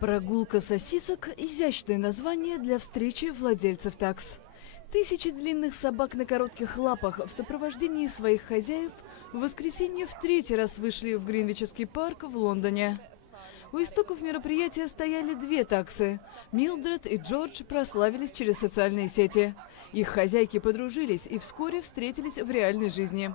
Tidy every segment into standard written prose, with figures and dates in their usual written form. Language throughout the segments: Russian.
Прогулка сосисок – изящное название для встречи владельцев такс. Тысячи длинных собак на коротких лапах в сопровождении своих хозяев в воскресенье в третий раз вышли в Гринвичский парк в Лондоне. У истоков мероприятия стояли две таксы. Милдред и Джордж прославились через социальные сети. Их хозяйки подружились и вскоре встретились в реальной жизни.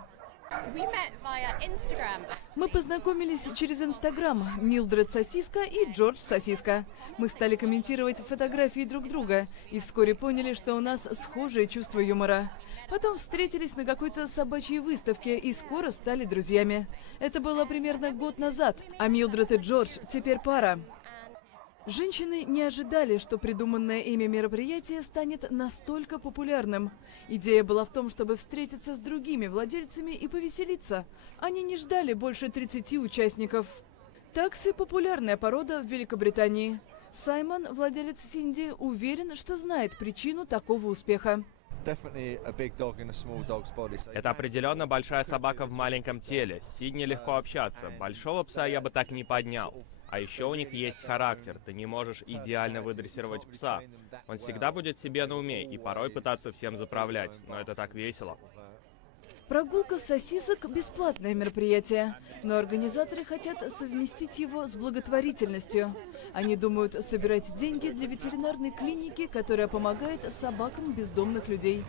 Мы познакомились через Инстаграм. Милдред сосиска и Джордж сосиска. Мы стали комментировать фотографии друг друга и вскоре поняли, что у нас схожее чувство юмора. Потом встретились на какой-то собачьей выставке и скоро стали друзьями. Это было примерно год назад, а Милдред и Джордж теперь пара. Женщины не ожидали, что придуманное ими мероприятие станет настолько популярным. Идея была в том, чтобы встретиться с другими владельцами и повеселиться. Они не ждали больше 30 участников. Таксы – популярная порода в Великобритании. Саймон, владелец Синди, уверен, что знает причину такого успеха. Это определенно большая собака в маленьком теле. С Сидни легко общаться. Большого пса я бы так не поднял. А еще у них есть характер. Ты не можешь идеально выдрессировать пса. Он всегда будет себе на уме и порой пытаться всем заправлять. Но это так весело. Прогулка сосисок – бесплатное мероприятие, но организаторы хотят совместить его с благотворительностью. Они думают собирать деньги для ветеринарной клиники, которая помогает собакам бездомных людей.